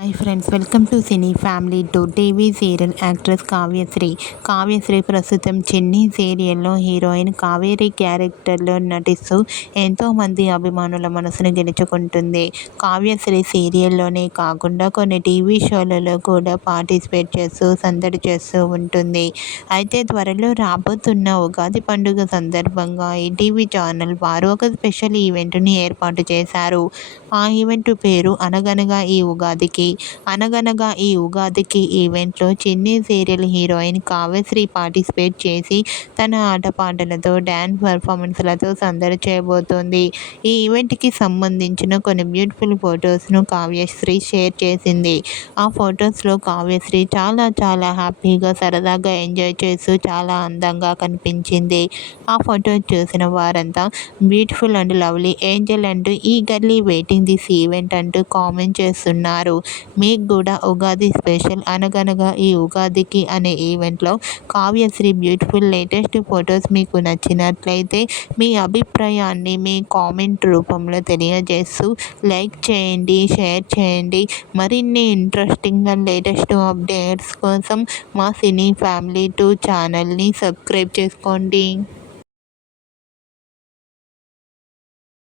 Hi friends, welcome to cine family to TV serial actress Kavyasri. Kavyasri ప్రస్తుతం చిన్ని సీరియల్లో heroine Kaveri క్యారెక్టర్లో నటిస్తూ ఎంతోమంది అభిమానుల మనసును గెలుచుకుంటుంది. కావ్యశ్రీ సీరియల్లోనే కాకుండా కొన్ని టీవీ షోలలో కూడా పార్టిసిపేట్ చేస్తూ సందడి చేస్తూ ఉంటుంది. అయితే త్వరలో రాబోతున్న ఉగాది పండుగ సందర్భంగా ఈటీవీ ఛానల్ వారు ఒక స్పెషల్ ఈవెంట్ని ఏర్పాటు చేశారు. ఆ ఈవెంట్ పేరు అనగనగా ఈ ఉగాదికి. అనగనగా ఈ ఉగాదికి ఈవెంట్లో చిన్ని సీరియల్ హీరోయిన్ కావ్యశ్రీ పార్టిసిపేట్ చేసి తన ఆటపాటలతో డ్యాన్స్ పర్ఫార్మెన్స్లతో సందడి చేయబోతోంది. ఈ ఈవెంట్కి సంబంధించిన కొన్ని బ్యూటిఫుల్ ఫొటోస్ను కావ్యశ్రీ షేర్ చేసింది. ఆ ఫొటోస్లో కావ్యశ్రీ చాలా చాలా హ్యాపీగా సరదాగా ఎంజాయ్ చేస్తూ చాలా అందంగా కనిపించింది. ఆ ఫొటోస్ చూసిన వారంతా beautiful and lovely Angel and eagerly waiting this event అంటూ కామెంట్ చేస్తున్నారు. మీకు కూడా ఉగాది స్పెషల్ అనగనగా ఈ ఉగాదికి అనే ఈవెంట్లో కావ్యశ్రీ బ్యూటిఫుల్ లేటెస్ట్ ఫొటోస్ మీకు నచ్చినట్లయితే మీ అభిప్రాయాన్ని మీ కామెంట్ రూపంలో తెలియజేస్తూ లైక్ చేయండి, షేర్ చేయండి. మరిన్ని ఇంట్రెస్టింగ్ అండ్ లేటెస్ట్ అప్డేట్స్ కోసం మా సినీ ఫ్యామిలీ 2 ఛానల్ని సబ్స్క్రైబ్ చేసుకోండి.